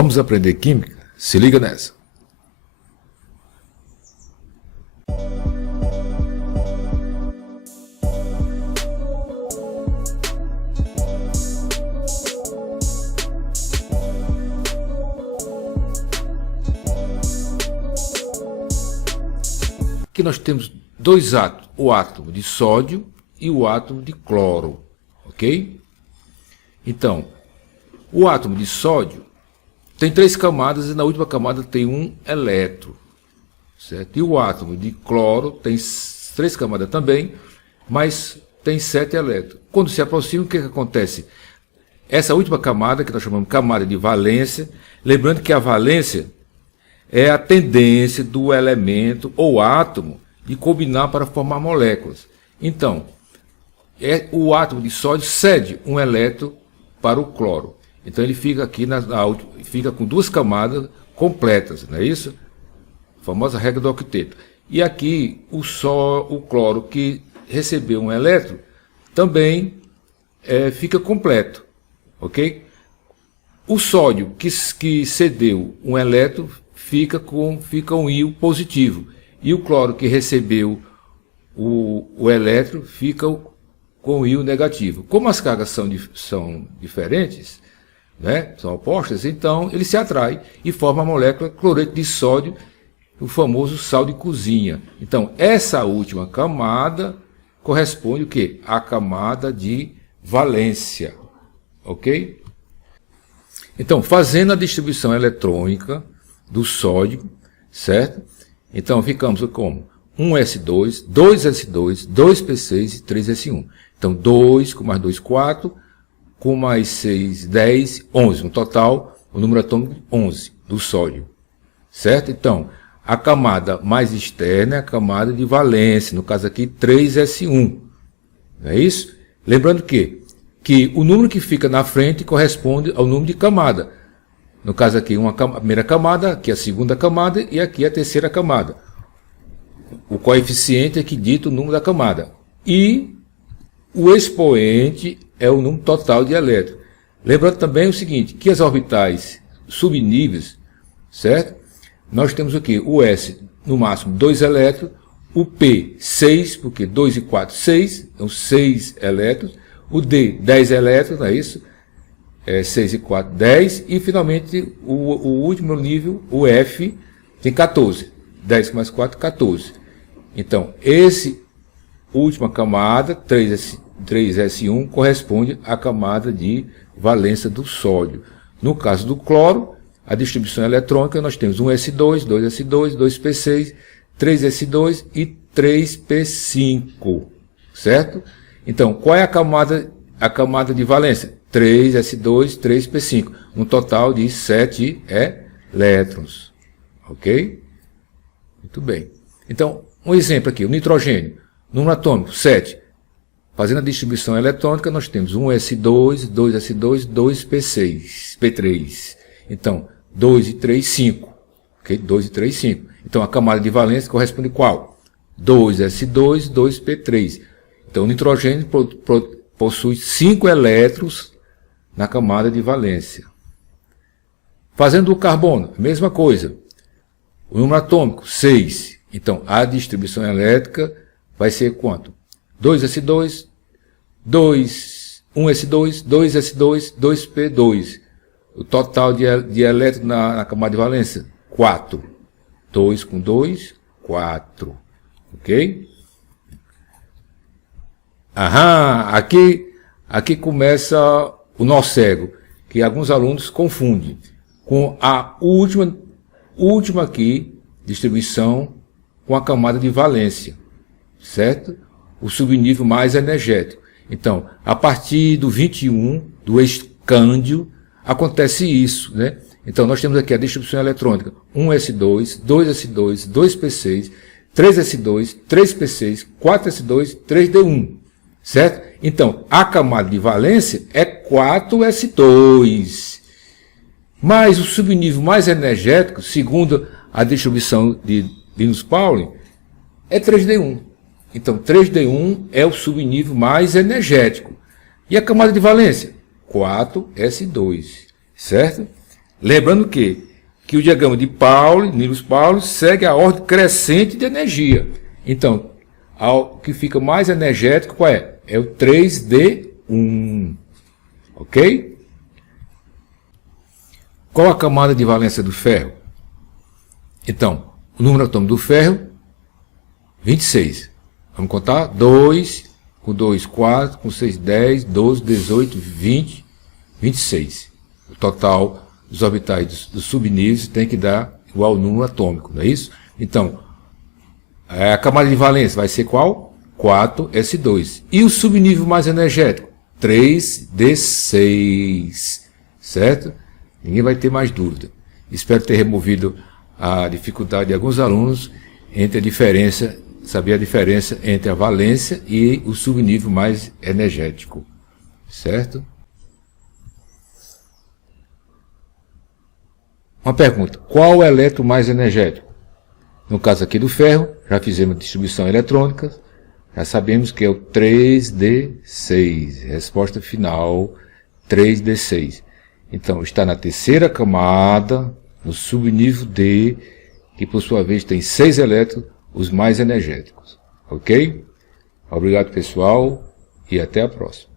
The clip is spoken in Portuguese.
Vamos aprender química? Se liga nessa. Aqui nós temos dois átomos, o átomo de sódio e o átomo de cloro, ok? Então, o átomo de sódio tem 3 camadas e na última camada tem um elétron, certo? E o átomo de cloro tem 3 camadas também, mas tem 7 elétrons. Quando se aproxima, o que acontece? Essa última camada, que nós chamamos de camada de valência, lembrando que a valência é a tendência do elemento ou átomo de combinar para formar moléculas. Então, o átomo de sódio cede um elétron para o cloro. Então ele fica aqui fica com 2 camadas completas, não é isso? A famosa regra do octeto. E aqui o cloro que recebeu um elétron também fica completo, ok? O sódio que cedeu um elétron fica um íon positivo. E o cloro que recebeu o elétron fica com o íon negativo. Como as cargas são diferentes, né, são opostas, então ele se atrai e forma a molécula cloreto de sódio, o famoso sal de cozinha. Então essa última camada corresponde o quê? À camada de valência, ok? Então, fazendo a distribuição eletrônica do sódio, certo? Então ficamos como? 1s2, 2s2, 2p6 e 3s1. Então 2 com mais 2, 4, com mais 6, 10, 11. No total, o número atômico 11 do sódio, certo? Então, a camada mais externa é a camada de valência, no caso aqui 3s1. Não é isso? Lembrando que o número que fica na frente corresponde ao número de camada. No caso aqui, a primeira camada, aqui a segunda camada e aqui a terceira camada. O coeficiente é que dita o número da camada. E o expoente é o número total de elétrons. Lembrando também o seguinte, que as orbitais subníveis, certo? Nós temos aqui o S, no máximo 2 elétrons, o P, 6, porque 2 e 4, 6, então 6 elétrons, o D, 10 elétrons, não é isso? 6 e 4, 10, e finalmente o último nível, o F, tem 14. 10 mais 4, 14. Então, esse última camada, 3s1, corresponde à camada de valência do sódio. No caso do cloro, a distribuição eletrônica, nós temos 1s2, 2s2, 2p6, 3s2 e 3p5, certo? Então, qual é a camada de valência? 3s2, 3p5, um total de 7 elétrons, ok? Muito bem. Então, um exemplo aqui, o nitrogênio, número atômico 7. Fazendo a distribuição eletrônica, nós temos 1s2, 2s2, 2p6, p3. Então, 2 e 3, 5. Ok? 2 e 3, 5. Então, a camada de valência corresponde a qual? 2s2, 2p3. Então, o nitrogênio possui 5 elétrons na camada de valência. Fazendo o carbono, a mesma coisa. O número atômico, 6. Então, a distribuição elétrica vai ser quanto? 2s2, 1s2, 2s2, 2p2. O total de elétrons na camada de valência, 4. 2 com 2, 4. Ok? Aqui começa o nó cego, que alguns alunos confundem com a última aqui, distribuição com a camada de valência, certo? O subnível mais energético. Então, a partir do 21, do escândio, acontece isso, né? Então, nós temos aqui a distribuição eletrônica, 1s2, 2s2, 2p6, 3s2, 3p6, 4s2, 3d1, certo? Então, a camada de valência é 4s2. Mas o subnível mais energético, segundo a distribuição de Linus Pauling, é 3d1. Então, 3d1 é o subnível mais energético. E a camada de valência? 4s2, certo? Lembrando que o diagrama de Pauli, Linus-Pauling, segue a ordem crescente de energia. Então, o que fica mais energético qual é? É o 3D1. Ok? Qual a camada de valência do ferro? Então, o número atômico do ferro, 26. Vamos contar? 2, com 2, 4, com 6, 10, 12, 18, 20, 26. O total dos orbitais dos subníveis tem que dar igual ao número atômico, não é isso? Então, a camada de valência vai ser qual? 4s2. E o subnível mais energético? 3d6. Certo? Ninguém vai ter mais dúvida. Espero ter removido a dificuldade de alguns alunos entre a diferença, saber a diferença entre a valência e o subnível mais energético. Certo? Uma pergunta: qual o elétron mais energético? No caso aqui do ferro, já fizemos distribuição eletrônica, já sabemos que é o 3d6. Resposta final, 3d6. Então, está na terceira camada, no subnível D, que por sua vez tem 6 elétrons, os mais energéticos. Ok? Obrigado, pessoal, e até a próxima.